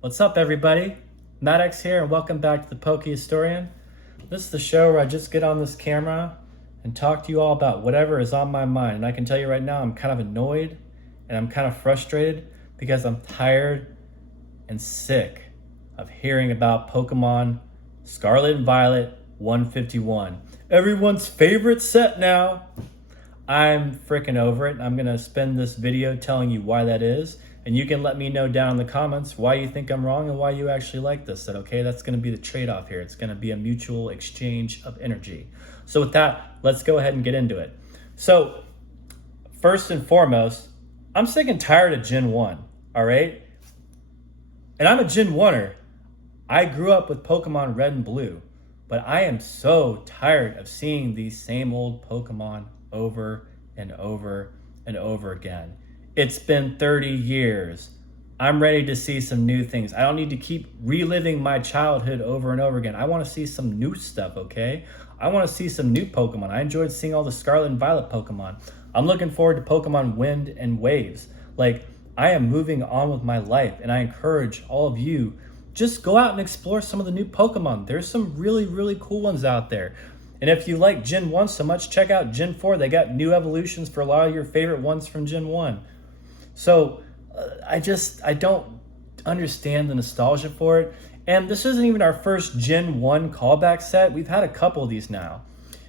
What's up, everybody? Maddox here, and welcome back to the Pokey Historian. This is the show where I just get on this camera and talk to you all about whatever is on my mind. And I can tell you right now, I'm kind of annoyed and I'm kind of frustrated because I'm tired and sick of hearing about Pokemon Scarlet and Violet 151. Everyone's favorite set now. I'm freaking over it. I'm going to spend this video telling you why that is. And you can let me know down in the comments why you think I'm wrong and why you actually like this set, okay? That's going to be the trade-off here. It's going to be a mutual exchange of energy. So with that, let's go ahead and get into it. So first and foremost, I'm sick and tired of Gen 1, all right? And I'm a Gen 1er. I grew up with Pokemon Red and Blue, but I am so tired of seeing these same old Pokemon over and over and over again. It's been 30 years. I'm ready to see some new things. I don't need to keep reliving my childhood over and over again. I want to see some new stuff, okay? I want to see some new Pokemon. I enjoyed seeing all the Scarlet and Violet Pokemon. I'm looking forward to Pokemon Wind and Waves. Like, I am moving on with my life, and I encourage all of you, just go out and explore some of the new Pokemon. There's some really, really cool ones out there. And if you like Gen 1 so much, check out Gen 4. They got new evolutions for a lot of your favorite ones from Gen 1. So I don't understand the nostalgia for it. And this isn't even our first Gen 1 callback set. We've had a couple of these now.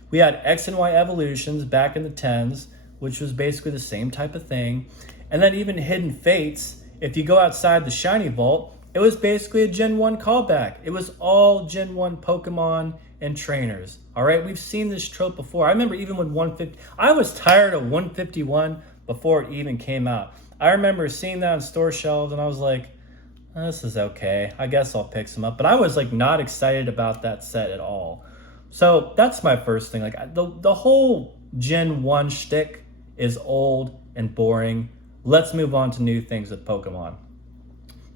We had X and Y evolutions back in the 10s, which was basically the same type of thing. And then even Hidden Fates, if you go outside the Shiny Vault, it was basically a Gen 1 callback. It was all Gen 1 Pokemon and trainers. All right, we've seen this trope before. I remember even when 150, I was tired of 151 before it even came out. I remember seeing that on store shelves and I was like, this is okay. I guess I'll pick some up. But I was like not excited about that set at all. So that's my first thing. Like the whole Gen 1 shtick is old and boring. Let's move on to new things with Pokemon.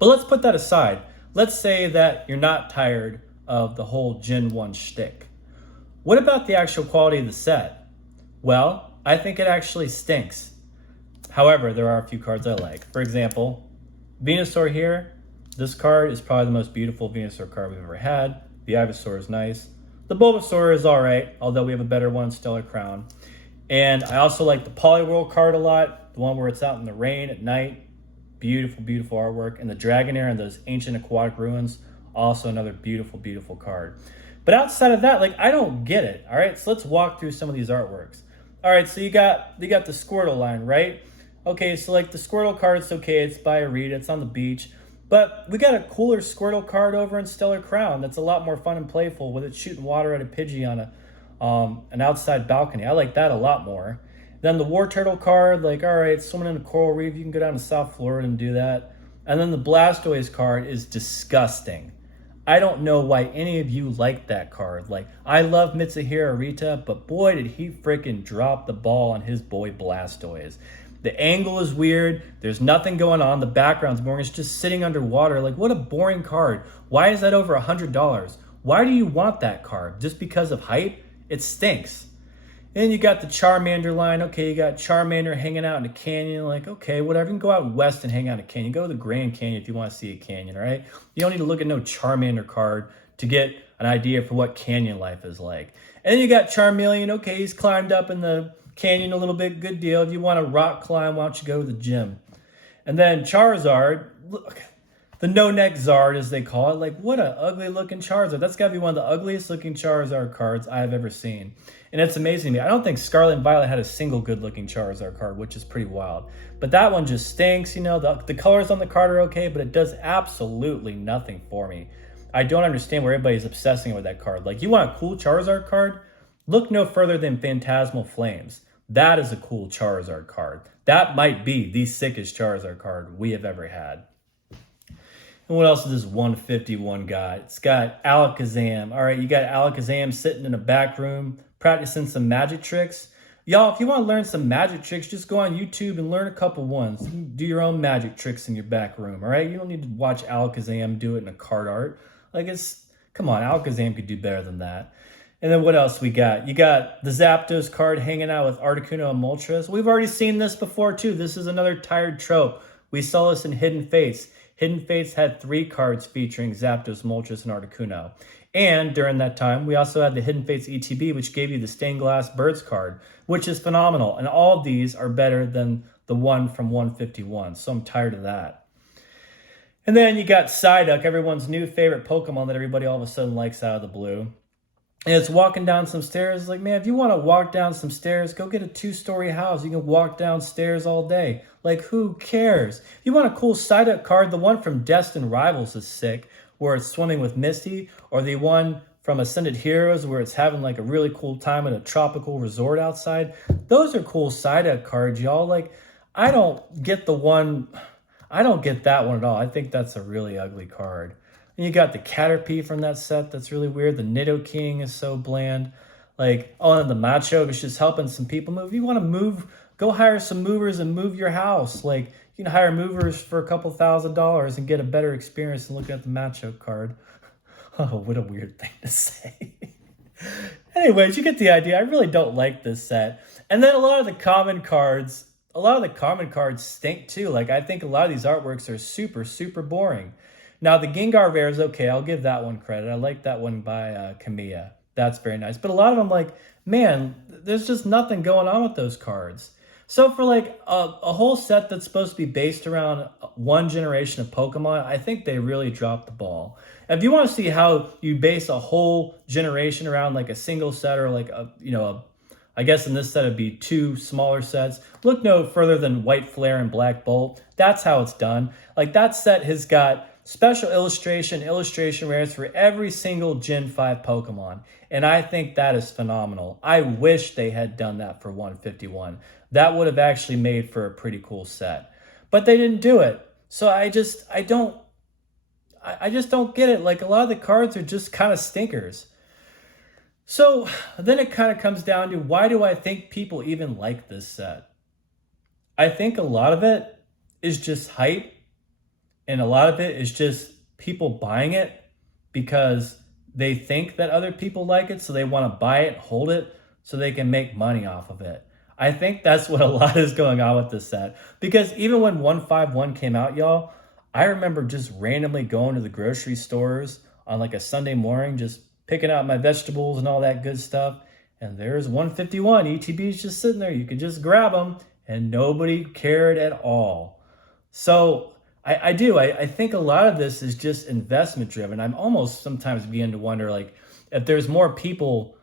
But let's put that aside. Let's say that you're not tired of the whole Gen 1 shtick. What about the actual quality of the set? Well, I think it actually stinks. However, there are a few cards I like. For example, Venusaur here. This card is probably the most beautiful Venusaur card we've ever had. The Ivysaur is nice. The Bulbasaur is all right, although we have a better one, Stellar Crown. And I also like the Poliwhirl card a lot, the one where it's out in the rain at night. Beautiful, beautiful artwork. And the Dragonair and those ancient aquatic ruins, also another beautiful, beautiful card. But outside of that, like, I don't get it, all right? So let's walk through some of these artworks. All right, so you got the Squirtle line, right? Okay, so like the Squirtle card's okay, it's by Arita, it's on the beach. But we got a cooler Squirtle card over in Stellar Crown that's a lot more fun and playful with it shooting water at a Pidgey on an outside balcony. I like that a lot more. Then the War Turtle card, like, all right, swimming in a coral reef, you can go down to South Florida and do that. And then the Blastoise card is disgusting. I don't know why any of you like that card. Like, I love Mitsuhiro Arita, but boy, did he freaking drop the ball on his boy Blastoise. The angle is weird. There's nothing going on. The background's boring. It's just sitting underwater. Like, what a boring card. Why is that over $100? Why do you want that card? Just because of hype? It stinks. And you got the Charmander line. Okay, you got Charmander hanging out in a canyon. Like, okay, whatever. You can go out west and hang out in a canyon. Go to the Grand Canyon if you want to see a canyon, all right? You don't need to look at no Charmander card to get an idea for what canyon life is like. And then you got Charmeleon. Okay, he's climbed up in the canyon a little bit, good deal. If you want to rock climb, why don't you go to the gym? And then Charizard, look, the no-neck Zard as they call it. Like, what a ugly looking Charizard. That's got to be one of the ugliest looking Charizard cards I've ever seen. And it's amazing to me. I don't think Scarlet and Violet had a single good looking Charizard card, which is pretty wild. But that one just stinks. You know, the colors on the card are okay, but it does absolutely nothing for me. I don't understand where everybody's obsessing with that card. Like, you want a cool Charizard card? Look no further than Phantasmal Flames. That is a cool Charizard card. That might be the sickest Charizard card we have ever had. And what else is this 151 got? It's got Alakazam. All right, you got Alakazam sitting in a back room practicing some magic tricks. Y'all, if you want to learn some magic tricks, just go on YouTube and learn a couple ones. Do your own magic tricks in your back room, all right? You don't need to watch Alakazam do it in a card art. Like, come on, Alakazam could do better than that. And then what else we got? You got the Zapdos card hanging out with Articuno and Moltres. We've already seen this before, too. This is another tired trope. We saw this in Hidden Fates. Hidden Fates had 3 cards featuring Zapdos, Moltres, and Articuno. And during that time, we also had the Hidden Fates ETB, which gave you the Stained Glass Birds card, which is phenomenal. And all of these are better than the one from 151, so I'm tired of that. And then you got Psyduck, everyone's new favorite Pokemon that everybody all of a sudden likes out of the blue. And it's walking down some stairs. Like, man, if you want to walk down some stairs, go get a 2-story house. You can walk downstairs all day. Like, who cares? If you want a cool Psyduck card, the one from Destined Rivals is sick, where it's swimming with Misty, or the one from Ascended Heroes, where it's having like a really cool time at a tropical resort outside. Those are cool Psyduck cards, y'all. Like, I don't get that one at all. I think that's a really ugly card. And you got the Caterpie from that set. That's really weird. The Nidoking is so bland. Like, oh, and the Macho is just helping some people move. If you want to move, go hire some movers and move your house. Like, you can hire movers for a couple $1,000s and get a better experience than looking at the Macho card. Oh, what a weird thing to say. Anyways, you get the idea. I really don't like this set. And then a lot of the common cards stink too. Like, I think a lot of these artworks are super, super boring. Now, the Gengar rare is okay. I'll give that one credit. I like that one by Kamiya. That's very nice. But a lot of them, like, man, there's just nothing going on with those cards. So for like a whole set that's supposed to be based around one generation of Pokemon, I think they really dropped the ball. If you want to see how you base a whole generation around like a single set or like I guess in this set it'd be 2 smaller sets, look no further than White Flare and Black Bolt. That's how it's done. Like, that set has got special illustration rares for every single Gen 5 Pokemon. And I think that is phenomenal. I wish they had done that for 151. That would have actually made for a pretty cool set. But they didn't do it. So I just don't get it. Like, a lot of the cards are just kind of stinkers. So then it kind of comes down to, why do I think people even like this set? I think a lot of it is just hype. And a lot of it is just people buying it because they think that other people like it, so they want to buy it, hold it, so they can make money off of it. I think that's what a lot is going on with this set. Because even when 151 came out, y'all, I remember just randomly going to the grocery stores on like a Sunday morning, just picking out my vegetables and all that good stuff. And there's 151 ETBs just sitting there. You could just grab them and nobody cared at all. So I think a lot of this is just investment driven. I'm almost sometimes beginning to wonder, like, if there's more people,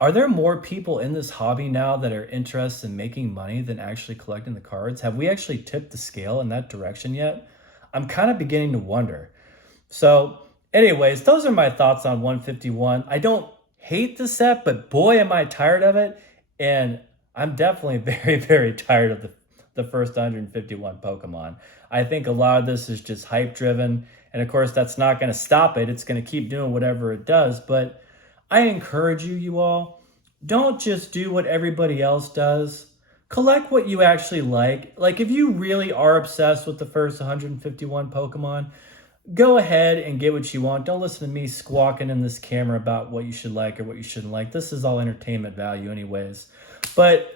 are there more people in this hobby now that are interested in making money than actually collecting the cards? Have we actually tipped the scale in that direction yet? I'm kind of beginning to wonder. So anyways, those are my thoughts on 151. I don't hate the set, but boy, am I tired of it. And I'm definitely very, very tired of the first 151 Pokemon. I think a lot of this is just hype driven. And of course, that's not going to stop it. It's going to keep doing whatever it does. But I encourage you all, don't just do what everybody else does. Collect what you actually like. Like, if you really are obsessed with the first 151 Pokemon, go ahead and get what you want. Don't listen to me squawking in this camera about what you should like or what you shouldn't like. This is all entertainment value anyways. But,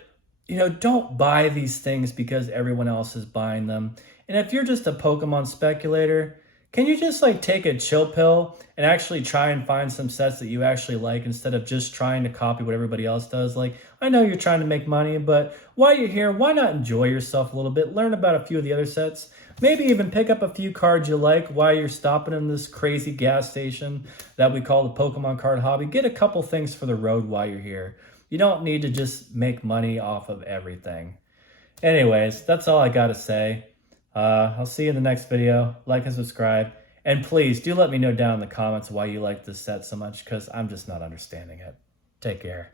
don't buy these things because everyone else is buying them. And if you're just a Pokemon speculator, can you just like take a chill pill and actually try and find some sets that you actually like instead of just trying to copy what everybody else does? Like, I know you're trying to make money, but while you're here, why not enjoy yourself a little bit? Learn about a few of the other sets. Maybe even pick up a few cards you like while you're stopping in this crazy gas station that we call the Pokemon card hobby. Get a couple things for the road while you're here. You don't need to just make money off of everything. Anyways, that's all I got to say. I'll see you in the next video. Like and subscribe. And please do let me know down in the comments why you like this set so much, because I'm just not understanding it. Take care.